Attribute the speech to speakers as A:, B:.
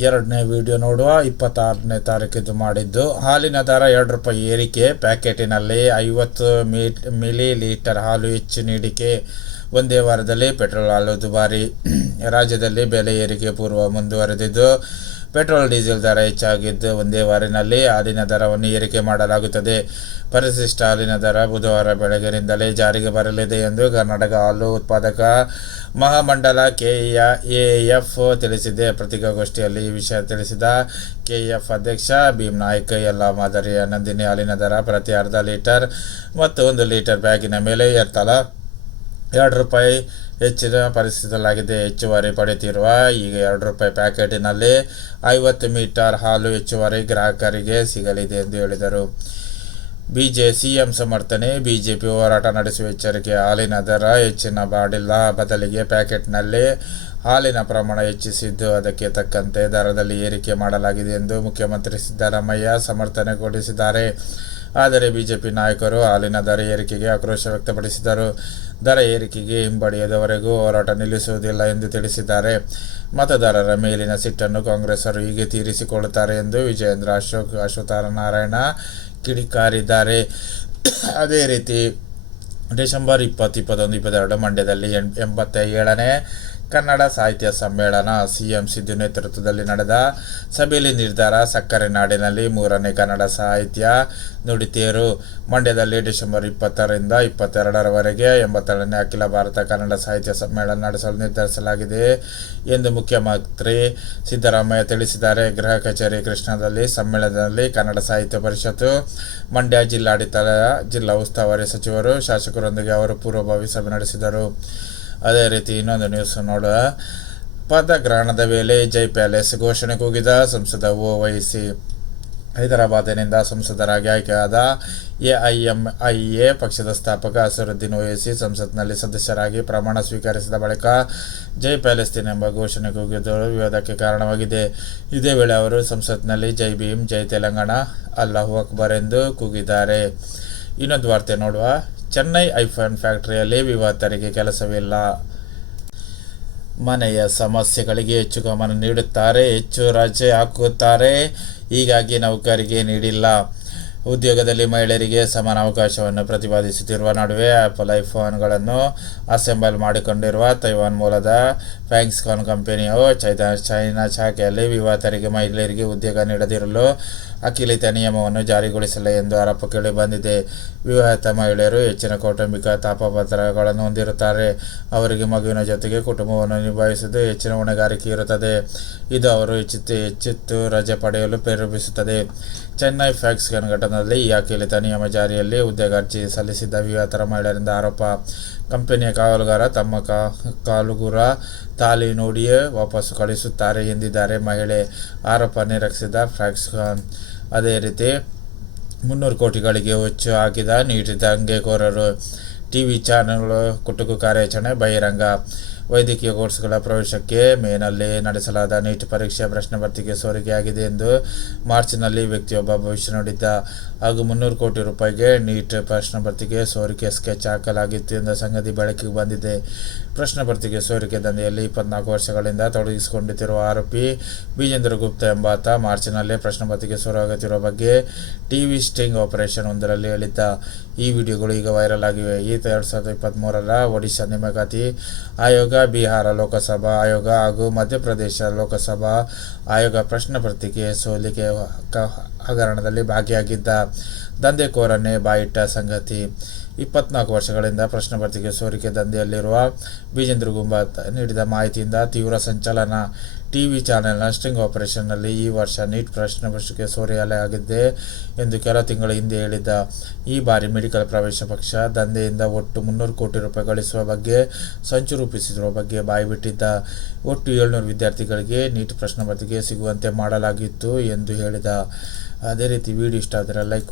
A: ಎರಡನೇ ವಿಡಿಯೋ ನೋಡುವ ಇಪ್ಪತ್ತಾರನೇ ತಾರೀಕಿದ್ದು ಮಾಡಿದ್ದು. ಹಾಲಿನ ದರ ಎರಡು ರೂಪಾಯಿ ಏರಿಕೆ, ಪ್ಯಾಕೆಟಿನಲ್ಲಿ ಐವತ್ತು ಮಿಲಿ ಲೀಟರ್ ಹಾಲು ಹೆಚ್ಚು ನೀಡಿಕೆ. ಒಂದೇ ವಾರದಲ್ಲಿ ಪೆಟ್ರೋಲ್ ಹಾಲು ದುಬಾರಿ. ರಾಜ್ಯದಲ್ಲಿ ಬೆಲೆ ಏರಿಕೆ ಪೂರ್ವ ಮುಂದುವರೆದಿದ್ದು. ಪೆಟ್ರೋಲ್, ಡೀಸೆಲ್ ದರ ಹೆಚ್ಚಾಗಿದ್ದು ಒಂದೇ ವಾರಿನಲ್ಲಿ ಹಾಲಿನ ದರವನ್ನು ಏರಿಕೆ ಮಾಡಲಾಗುತ್ತದೆ. ಪರಿಶಿಷ್ಟ ಹಾಲಿನ ದರ ಬುಧವಾರ ಬೆಳಗಿನಿಂದಲೇ ಜಾರಿಗೆ ಬರಲಿದೆ ಎಂದು ಕರ್ನಾಟಕ ಹಾಲು ಉತ್ಪಾದಕ ಮಹಾಮಂಡಲ ಕೆಎಎಫ್ ತಿಳಿಸಿದೆ. ಪತ್ರಿಕಾಗೋಷ್ಠಿಯಲ್ಲಿ ಈ ವಿಷಯ ತಿಳಿಸಿದ ಕೆಎಫ್ ಅಧ್ಯಕ್ಷ ಭೀಮ್ ನಾಯ್ಕ, ಎಲ್ಲ ಮಾದರಿಯ ನಂದಿನಿ ಹಾಲಿನ ದರ ಪ್ರತಿ ಅರ್ಧ ಲೀಟರ್ ಮತ್ತು ಒಂದು ಲೀಟರ್ ಬ್ಯಾಗಿನ ಮೇಲೆ ಏರ್ತಲ. ಎರಡು ರೂಪಾಯಿ ಹೆಚ್ಚಿನ ಪರಿಸ್ಥಿತಿಯಲ್ಲಾಗಿದೆ. ಹೆಚ್ಚುವರಿ ಪಡೆಯುತ್ತಿರುವ ಈಗ ಎರಡು ರೂಪಾಯಿ ಪ್ಯಾಕೆಟಿನಲ್ಲಿ ಐವತ್ತು ಮೀಟರ್ ಹಾಲು ಹೆಚ್ಚುವರಿ ಗ್ರಾಹಕರಿಗೆ ಸಿಗಲಿದೆ ಎಂದು ಹೇಳಿದರು. ಬಿಜೆ ಸಿಎಂ ಸಮರ್ಥನೆ, ಬಿಜೆಪಿ ಹೋರಾಟ ನಡೆಸುವ ಎಚ್ಚರಿಕೆ, ಹಾಲಿನ ದರ ಹೆಚ್ಚಿನ ಬಾಡಿಲ್ಲ, ಬದಲಿಗೆ ಪ್ಯಾಕೆಟ್ನಲ್ಲಿ ಹಾಲಿನ ಪ್ರಮಾಣ ಹೆಚ್ಚಿಸಿದ್ದು, ಅದಕ್ಕೆ ತಕ್ಕಂತೆ ದರದಲ್ಲಿ ಏರಿಕೆ ಮಾಡಲಾಗಿದೆ ಎಂದು ಮುಖ್ಯಮಂತ್ರಿ ಸಿದ್ದರಾಮಯ್ಯ ಸಮರ್ಥನೆಗೊಳಿಸಿದ್ದಾರೆ ಆದರೆ ಬಿಜೆಪಿ ನಾಯಕರು ಹಾಲಿನ ದರ ಏರಿಕೆಗೆ ಆಕ್ರೋಶ ವ್ಯಕ್ತಪಡಿಸಿದರು. ದರ ಏರಿಕೆಗೆ ಹಿಂಬಡಿಯದವರೆಗೂ ಹೋರಾಟ ನಿಲ್ಲಿಸುವುದಿಲ್ಲ ಎಂದು ತಿಳಿಸಿದ್ದಾರೆ. ಮತದಾರರ ಮೇಲಿನ ಸಿಟ್ಟನ್ನು ಕಾಂಗ್ರೆಸ್ಸರು ಹೀಗೆ ತೀರಿಸಿಕೊಳ್ಳುತ್ತಾರೆ ಎಂದು ವಿಜಯೇಂದ್ರ ಅಶೋಕ್ ಅಶ್ವತ್ಥನಾರಾಯಣ ಕಿಡಿಕಾರಿದ್ದಾರೆ. ಅದೇ ರೀತಿ ಡಿಸೆಂಬರ್ ಇಪ್ಪತ್ತು, ಇಪ್ಪತ್ತೊಂದು, ಇಪ್ಪತ್ತೆರಡು ಮಂಡ್ಯದಲ್ಲಿ ಎಂಬತ್ತ ಏಳನೇ ಕನ್ನಡ ಸಾಹಿತ್ಯ ಸಮ್ಮೇಳನ ಸಿಎಂ ಸಿದ್ದು ನೇತೃತ್ವದಲ್ಲಿ ನಡೆದ ಸಭೆಯಲ್ಲಿ ನಿರ್ಧಾರ, ಸಕ್ಕರೆ ನಾಡಿನಲ್ಲಿ ಮೂರನೇ ಕನ್ನಡ ಸಾಹಿತ್ಯ ನುಡಿತೇರು. ಮಂಡ್ಯದಲ್ಲಿ ಡಿಸೆಂಬರ್ ಇಪ್ಪತ್ತರಿಂದ ಇಪ್ಪತ್ತೆರಡರವರೆಗೆ ಎಂಬತ್ತೇಳನೇ ಅಖಿಲ ಭಾರತ ಕನ್ನಡ ಸಾಹಿತ್ಯ ಸಮ್ಮೇಳನ ನಡೆಸಲು ನಿರ್ಧರಿಸಲಾಗಿದೆ ಎಂದು ಮುಖ್ಯಮಂತ್ರಿ ಸಿದ್ದರಾಮಯ್ಯ ತಿಳಿಸಿದ್ದಾರೆ. ಗೃಹ ಕಚೇರಿ ಕೃಷ್ಣದಲ್ಲಿ ಸಮ್ಮೇಳನದಲ್ಲಿ ಕನ್ನಡ ಸಾಹಿತ್ಯ ಪರಿಷತ್ತು ಮಂಡ್ಯ ಜಿಲ್ಲಾಡಳಿತ ಜಿಲ್ಲಾ ಉಸ್ತುವಾರಿ ಸಚಿವರು, ಶಾಸಕರೊಂದಿಗೆ ಅವರು ಪೂರ್ವಭಾವಿ ಸಭೆ ನಡೆಸಿದರು. ಅದೇ ರೀತಿ ಇನ್ನೊಂದು ನ್ಯೂಸ್ ನೋಡುವ. ಪದಗ್ರಹಣದ ವೇಳೆ ಜೈ ಪ್ಯಾಲೇಸ್ ಘೋಷಣೆ ಕೂಗಿದ. ಸಂಸದ ಓವೈಸಿ ಹೈದರಾಬಾದಿನಿಂದ ಸಂಸದರಾಗಿ ಆಯ್ಕೆಯಾದ ಎಐಎಂಐಎ ಪಕ್ಷದ ಸ್ಥಾಪಕ ಅಸರುದ್ದೀನ್ ಓವೈಸಿ ಸಂಸತ್ನಲ್ಲಿ ಸದಸ್ಯರಾಗಿ ಪ್ರಮಾಣ ಸ್ವೀಕರಿಸಿದ ಬಳಿಕ ಜೈ ಪ್ಯಾಲೆಸ್ತೀನ್ ಎಂಬ ಘೋಷಣೆ ಕೂಗಿದ್ದು ವಿವಾದಕ್ಕೆ ಕಾರಣವಾಗಿದೆ. ಇದೇ ವೇಳೆ ಅವರು ಸಂಸತ್ನಲ್ಲಿ ಜೈ ಭೀಮ್, ಜೈ ತೆಲಂಗಾಣ, ಅಲ್ಲಾಹು ಅಕ್ಬರ್ ಎಂದು ಕೂಗಿದ್ದಾರೆ. ಇನ್ನೊಂದು ವಾರ್ತೆ ನೋಡುವ. ಚೆನ್ನೈ ಐಫೋನ್ ಫ್ಯಾಕ್ಟರಿಯಲ್ಲಿ ವಿವಾದರಿಗೆ ಕೆಲಸವಿಲ್ಲ. ಮನೆಯ ಸಮಸ್ಯೆಗಳಿಗೆ ಹೆಚ್ಚು ಗಮನ ನೀಡುತ್ತಾರೆ, ಹೆಚ್ಚು ರಜೆ ಹಾಕುತ್ತಾರೆ. ಹೀಗಾಗಿ ನೌಕರಿಗೆ ನೀಡಿಲ್ಲ. ಉದ್ಯೋಗದಲ್ಲಿ ಮಹಿಳೆಯರಿಗೆ ಸಮಾನ ಅವಕಾಶವನ್ನು ಪ್ರತಿಪಾದಿಸುತ್ತಿರುವ ನಡುವೆ ಆಪಲ್ ಐಫೋನ್ಗಳನ್ನು ಅಸೆಂಬಲ್ ಮಾಡಿಕೊಂಡಿರುವ ತೈವಾನ್ ಮೂಲದ ಫ್ಯಾಂಕ್ಸ್ಕಾನ್ ಕಂಪನಿಯು ಚೈನಾ ಚೈನಾ ಶಾಖೆಯಲ್ಲಿ ವಿವಾಹತರಿಗೆ ಮಹಿಳೆಯರಿಗೆ ಉದ್ಯೋಗ ನೀಡದಿರಲು ಅಖಿಲಿತ ನಿಯಮವನ್ನು ಜಾರಿಗೊಳಿಸಿಲ್ಲ ಎಂದು ಆರೋಪ ಕೇಳಿಬಂದಿದೆ ವಿವಾಹಿತ ಮಹಿಳೆಯರು ಹೆಚ್ಚಿನ ಕೌಟುಂಬಿಕ ತಾಪಪತ್ರಗಳನ್ನು ಹೊಂದಿರುತ್ತಾರೆ. ಅವರಿಗೆ ಮಗುವಿನ ಜೊತೆಗೆ ಕುಟುಂಬವನ್ನು ನಿಭಾಯಿಸುವುದು ಹೆಚ್ಚಿನ ಹೊಣೆಗಾರಿಕೆ ಇರುತ್ತದೆ. ಇದು ಅವರು ಹೆಚ್ಚಿತ್ತು ಹೆಚ್ಚಿತ್ತು ರಜೆ ಪಡೆಯಲು ಪ್ರೇರೇಪಿಸುತ್ತದೆ. ಚೆನ್ನೈ ಫ್ಯಾಕ್ಸ್ ಘಟನೆಯಲ್ಲಿ ಈ ಅಖಿಲಿತ ನಿಯಮ ಜಾರಿಯಲ್ಲಿ ಉದ್ಯೋಗ ಅರ್ಜಿ ಸಲ್ಲಿಸಿದ್ದ ವಿವಾಹಿತರ ಮಹಿಳೆಯರಿಂದ ಆರೋಪ. ಕಂಪನಿಯ ಕಾವಲುಗಾರ ತಮ್ಮ ಕಾಲುಗುರ ತಾಲಿ ನೋಡಿಯೇ ವಾಪಸ್ಸು ಕಳಿಸುತ್ತಾರೆ ಎಂದಿದ್ದಾರೆ ಮಹಿಳೆ. ಆರೋಪ ನಿರಕ್ಷಿಸಿದ ಫ್ರಾಕ್ಸ್ ಖಾನ್. ಅದೇ ರೀತಿ ಮುನ್ನೂರು ಕೋಟಿಗಳಿಗೆ ಹುಚ್ಚು ಹಾಕಿದ ನೀಡಿದ ದಂಗೆಕೋರರು ಟಿ ವಿ ಚಾನೆಲ್ಗಳು ಕುಟುಕು ಕಾರ್ಯಾಚರಣೆ ಬಹಿರಂಗ. ವೈದ್ಯಕೀಯ ಕೋರ್ಸ್ಗಳ ಪ್ರವೇಶಕ್ಕೆ ಮೇನಲ್ಲಿ ನಡೆಸಲಾದ ನೀಟ್ ಪರೀಕ್ಷೆ ಪ್ರಶ್ನೆ ಸೋರಿಕೆಯಾಗಿದೆ ಎಂದು ಮಾರ್ಚ್ನಲ್ಲಿ ವ್ಯಕ್ತಿಯೊಬ್ಬ ಭವಿಷ್ಯ ನೋಡಿದ್ದ. ಹಾಗೂ ಮುನ್ನೂರು ಕೋಟಿ ರೂಪಾಯಿಗೆ ನೀಟ್ ಪ್ರಶ್ನೆ ಸೋರಿಕೆ ಸ್ಕೆಚ್ ಹಾಕಲಾಗಿತ್ತು ಎಂಬ ಸಂಗತಿ ಬೆಳಕಿಗೆ ಬಂದಿದೆ. ಪ್ರಶ್ನೆ ಸೋರಿಕೆ ದಂಧೆಯಲ್ಲಿ ಇಪ್ಪತ್ನಾಲ್ಕು ವರ್ಷಗಳಿಂದ ತೊಡಗಿಸಿಕೊಂಡಿರುವ ಆರೋಪಿ ವಿಜೇಂದ್ರ ಗುಪ್ತಾ ಎಂಬಾತ ಮಾರ್ಚ್ನಲ್ಲೇ ಪ್ರಶ್ನೆ ಪತ್ರಿಕೆ ಸೋರಾಗುತ್ತಿರುವ ಬಗ್ಗೆ ಟಿವಿ ಸ್ಟಿಂಗ್ ಆಪರೇಷನ್ ಒಂದರಲ್ಲಿ ಹೇಳಿದ್ದ. ಈ ವಿಡಿಯೋಗಳು ಈಗ ವೈರಲ್ ಆಗಿವೆ. ಈತ ಎರಡು ಸಾವಿರದ ಇಪ್ಪತ್ತ್ಮೂರರ ಒಡಿಶಾ ನೇಮಕಾತಿ ಆಯೋಗ ಬಿಹಾರ ಲೋಕಸಭಾ ಆಯೋಗ ಹಾಗೂ ಮಧ್ಯಪ್ರದೇಶ ಲೋಕಸಭಾ ಆಯೋಗ ಪ್ರಶ್ನೆ ಪತ್ರಿಕೆ ಸೋಲಿಕೆ ಹಗರಣದಲ್ಲಿ ಭಾಗಿಯಾಗಿದ್ದ ದಂಧೆಕೋರನೇ ಬಾಯಿಟ್ಟ ಸಂಗತಿ. ಇಪ್ಪತ್ನಾಲ್ಕು ವರ್ಷಗಳಿಂದ ಪ್ರಶ್ನೆ ಪತ್ರಿಕೆ ಸೋರಿಕೆ ದಂಧೆಯಲ್ಲಿರುವ ಬಿಜೇಂದ್ರ ಗುಂಬಾ ನೀಡಿದ ಮಾಹಿತಿಯಿಂದ ತೀವ್ರ ಸಂಚಲನ ಟಿ ವಿ ಚಾನೆಲ್ನ ಸ್ಟಿಂಗ್ ಆಪರೇಷನ್ನಲ್ಲಿ ಈ ವರ್ಷ ನೀಟ್ ಪ್ರಶ್ನೆ ಪತ್ರಿಕೆ ಆಗಿದ್ದೆ ಎಂದು ಕೆಲ ತಿಂಗಳ ಹಿಂದೆ ಹೇಳಿದ್ದ ಈ ಬಾರಿ ಮೆಡಿಕಲ್ ಪ್ರವೇಶ ಪಕ್ಷ ದಂಧೆಯಿಂದ ಒಟ್ಟು ಮುನ್ನೂರು ಕೋಟಿ ರೂಪಾಯಿ ಗಳಿಸುವ ಬಗ್ಗೆ ಸಂಚು ರೂಪಿಸಿರುವ ಬಗ್ಗೆ ಬಾಯಿಬಿಟ್ಟಿದ್ದ ಒಟ್ಟು ಏಳ್ನೂರು ವಿದ್ಯಾರ್ಥಿಗಳಿಗೆ ನೀಟ್ ಪ್ರಶ್ನೆ ಪತ್ರಿಕೆ ಸಿಗುವಂತೆ ಮಾಡಲಾಗಿತ್ತು ಎಂದು ಹೇಳಿದ. ಅದೇ ರೀತಿ ವಿಡಿಯೋ ಇಷ್ಟ ಆದರೆ ಲೈಕ್